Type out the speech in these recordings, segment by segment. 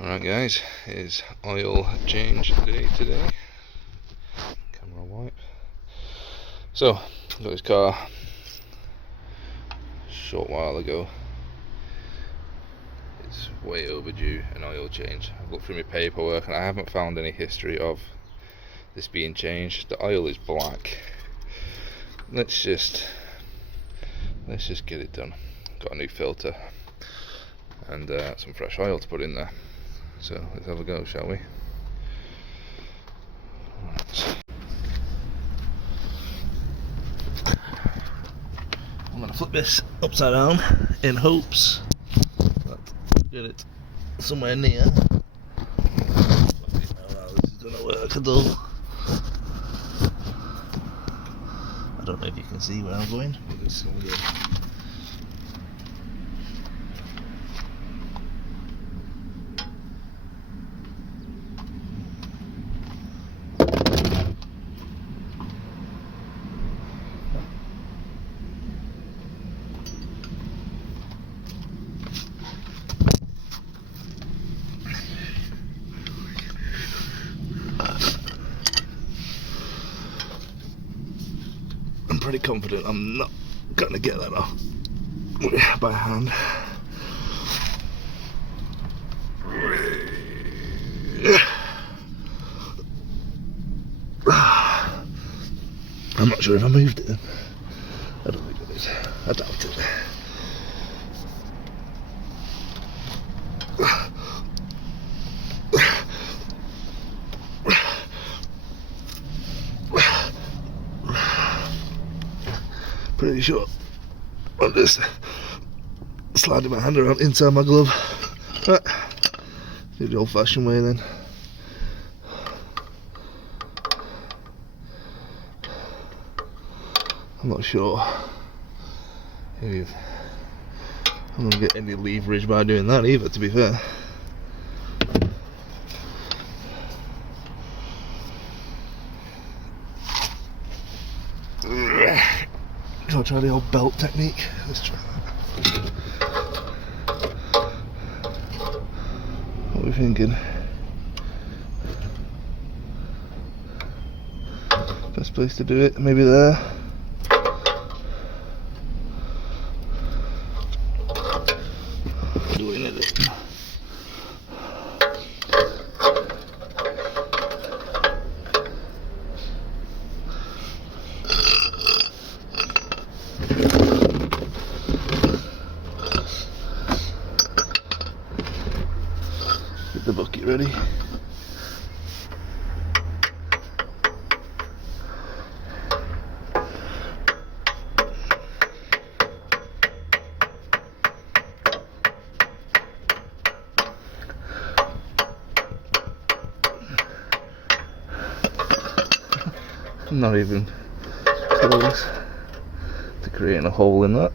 Alright guys, it's oil change day today. Camera wipe. So, got this car a short while ago. It's way overdue an oil change. I've looked through my paperwork and I haven't found any history of this being changed. The oil is black. Let's just get it done. Got a new filter and some fresh oil to put in there. So let's have a go, shall we? Right. I'm going to flip this upside down in hopes that I get it somewhere near. This is going to work at all. I don't know if you can see where I'm going, but it's going to go. I'm pretty confident I'm not going to get that off by hand. I'm not sure if I moved it. I don't think it is. I doubt it. Pretty sure I'm just sliding my hand around inside my glove. Right. Do the old fashioned way then. I'm not sure if I'm gonna get any leverage by doing that either, to be fair. I'll try the old belt technique. Let's try that. What are we thinking? Best place to do it, maybe there. Doing it. Get the bucket ready. Not even close to creating a hole in that.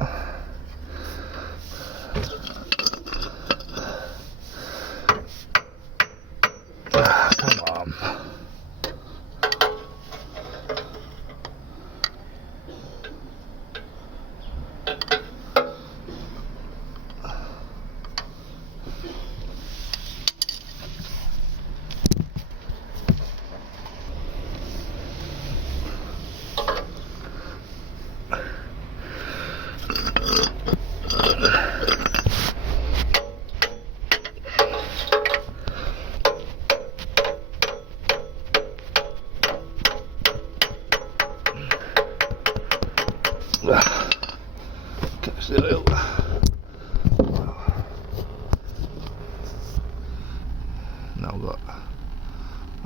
Come on. Catch the oil. Now I've got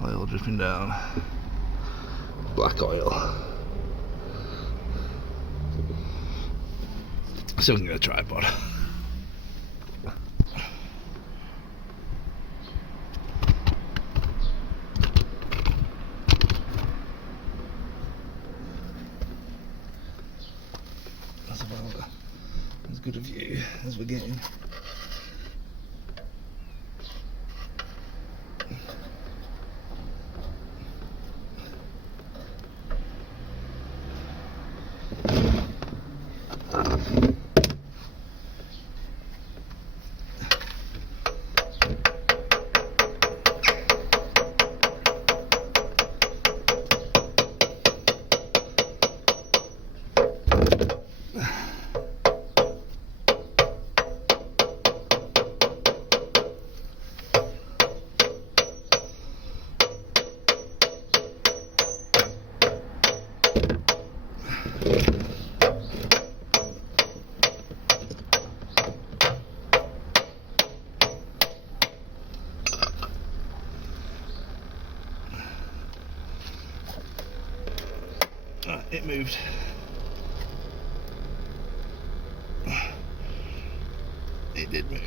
oil dripping down. Black oil. So I'm going to get a tripod. That's about as good a view as we're getting. moved. It did move.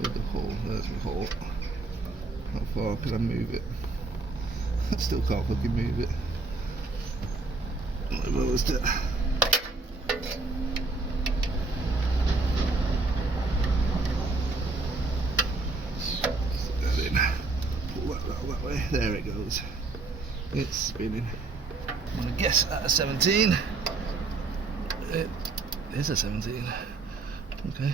There's the hole, there's my hole. How far can I move it? I still can't fucking move it. Where was it? Stick that in. Pull that that way. There it goes. It's spinning. I'm gonna guess at a 17. It is a 17. Okay.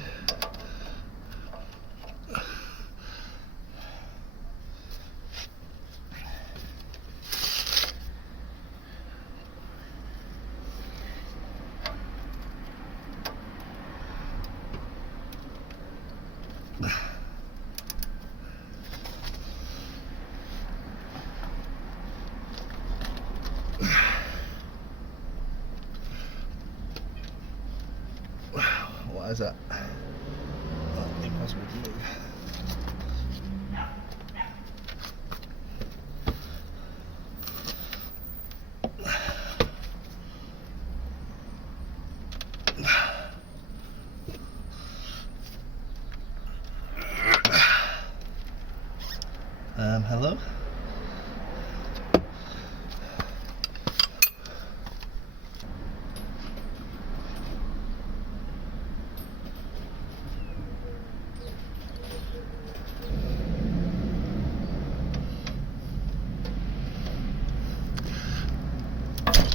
Why is that? Oh, impossible to move. Hello?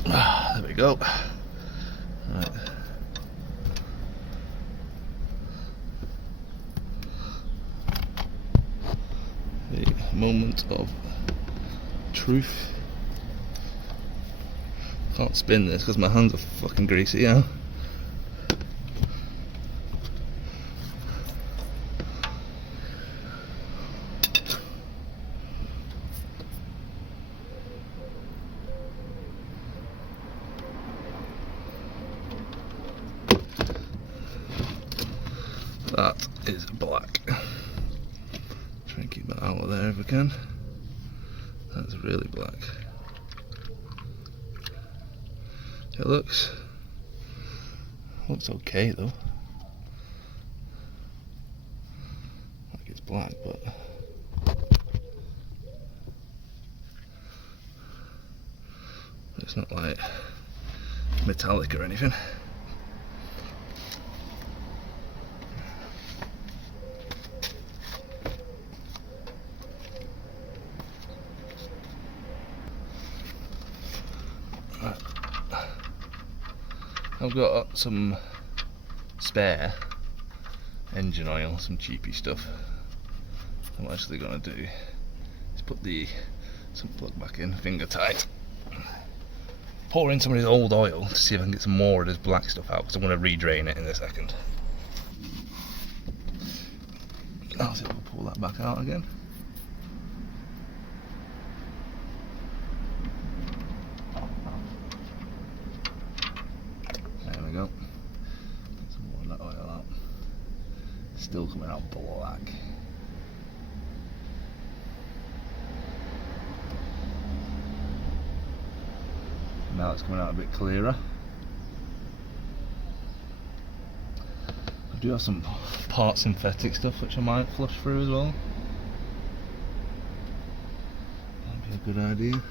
There we go. Right. The moment of truth. Can't spin this because my hands are fucking greasy now. That is black. Try and keep that out of there if I can. That's really black. It looks okay though. Like it's black, but it's not like metallic or anything. I've got some spare engine oil, some cheapy stuff. What I'm actually going to do is put the sump plug back in, finger tight. Pour in some of this old oil to see if I can get some more of this black stuff out, because I'm going to re-drain it in a second. I'll see if I can pull that back out again. There we go. Get some more of that oil out. Still coming out black. Now it's coming out a bit clearer. I do have some part synthetic stuff which I might flush through as well. That'd be a good idea.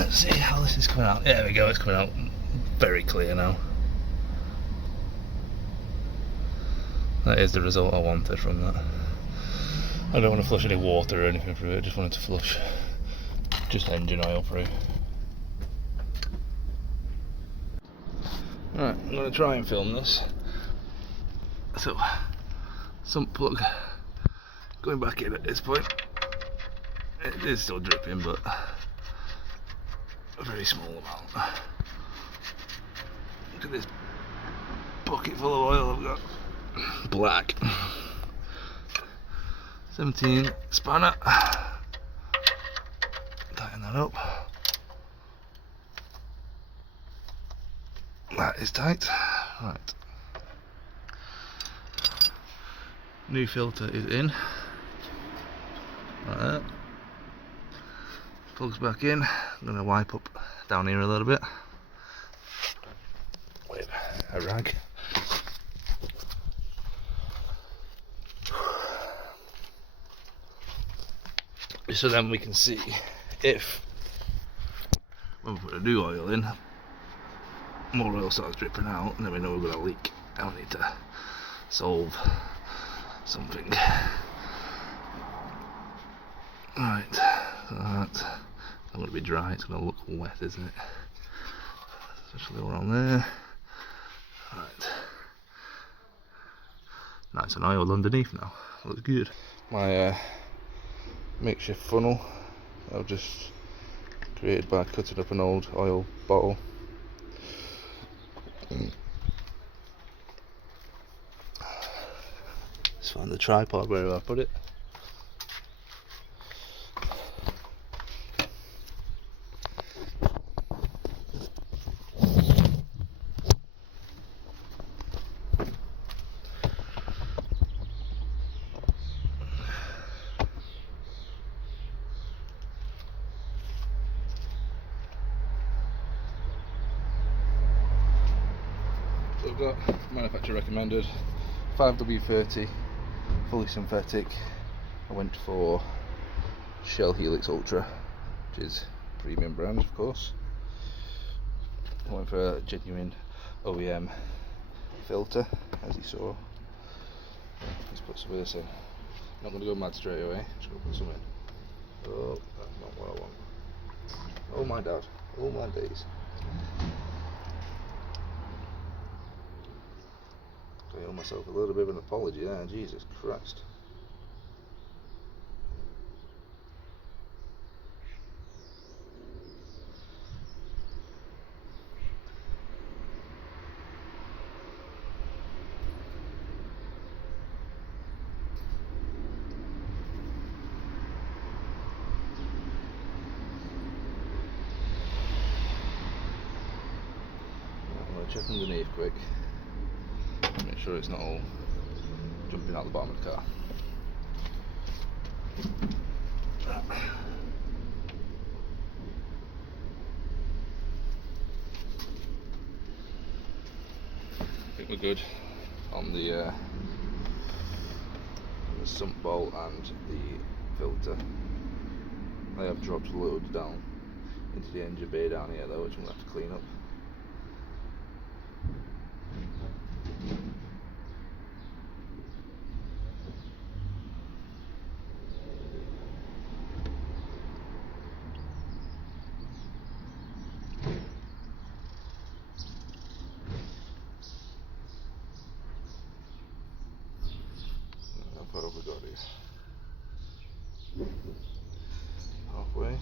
Let's see how this is coming out. There we go, it's coming out very clear now. That is the result I wanted from that. I don't want to flush any water or anything through it, I just wanted to flush just engine oil through. Right, I'm going to try and film this. So, sump plug going back in at this point. It is still dripping, but a very small amount. Look at this bucket full of oil I've got. Black. 17 spanner. Tighten that up. That is tight. Right. New filter is in. Like that. Plugs back in. I'm going to wipe up down here a little bit with a rag. So then we can see if, when we put a new oil in, more oil starts dripping out, and then we know we've got a leak and we need to solve something. Right, so that's not going to be dry, it's going to look wet, isn't it? Especially around there. Right. Nice and oiled underneath now, looks good. My makeshift funnel I've just created by cutting up an old oil bottle. Let's find the tripod where I put it. So I've got manufacturer recommended 5W30 fully synthetic. I went for Shell Helix Ultra, which is a premium brand of course. I went for a genuine OEM filter, as you saw. Let's put some of this in. I'm not going to go mad straight away, just going to put some in. Oh, that's not what I want. Oh my dad, oh my days. I owe myself a little bit of an apology there, Jesus Christ. I'm going to check underneath quick. Make sure it's not all jumping out the bottom of the car. I think we're good on the sump bolt and the filter. I have dropped loads down into the engine bay down here though, which I'm going to have to clean up. What have we got here? Halfway.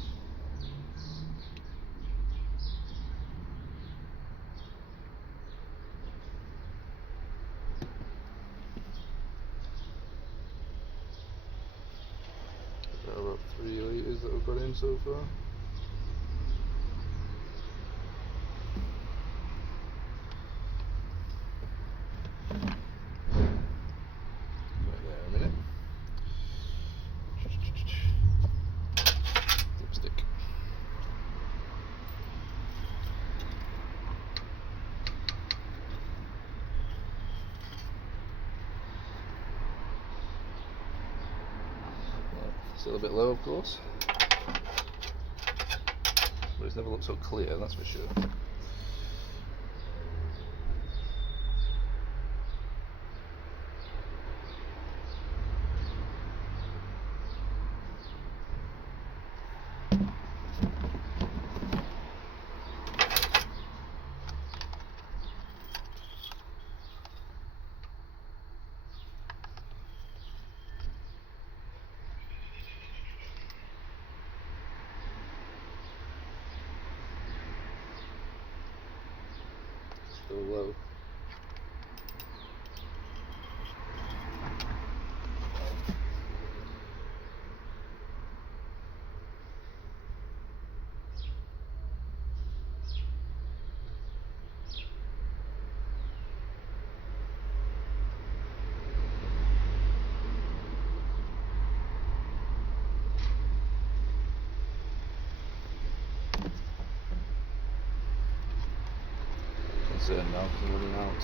About 3 litres that we've got in so far. Still a bit low, of course. but it's never looked so clear, that's for sure. Still low. Concerned now because I'm running out.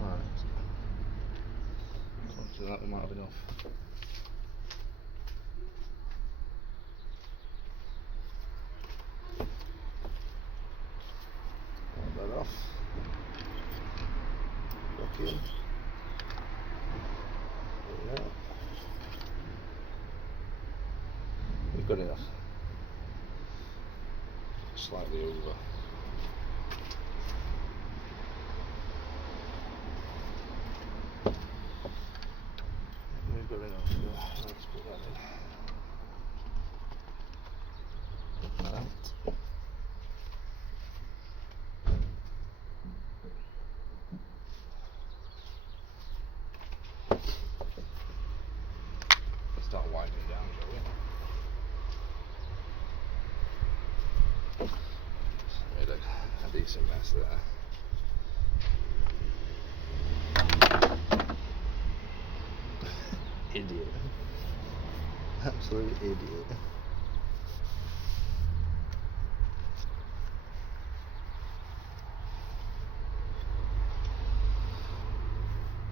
Right. So that we might have enough. Wipe that off. Back in. We've got enough. Slightly over. We've got enough. Let's put that in. Out. Start wiping down, shall we? Made a decent mess there. Idiot. Absolute idiot.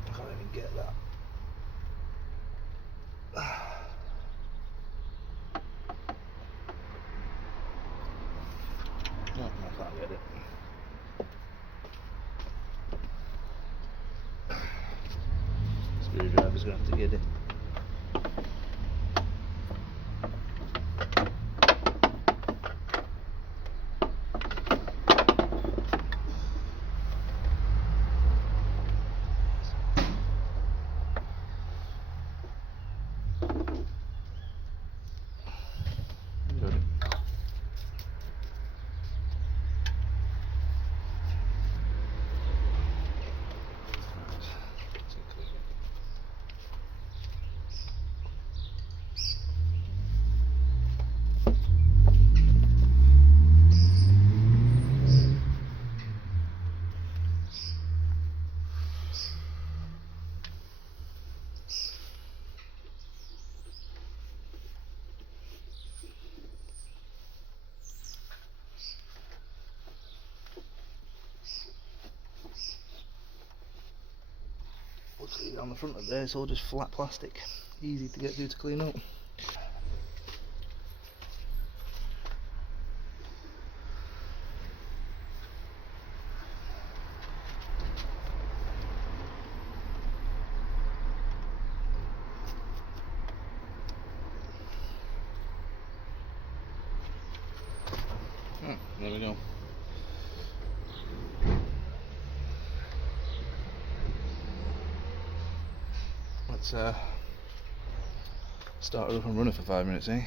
I can't even get that. No, I can't get it. Screwdriver's going to have to get it. Got it. Luckily on the front of there it's all just flat plastic, easy to get through to clean up. There we go. Let's start her up and running for 5 minutes, eh?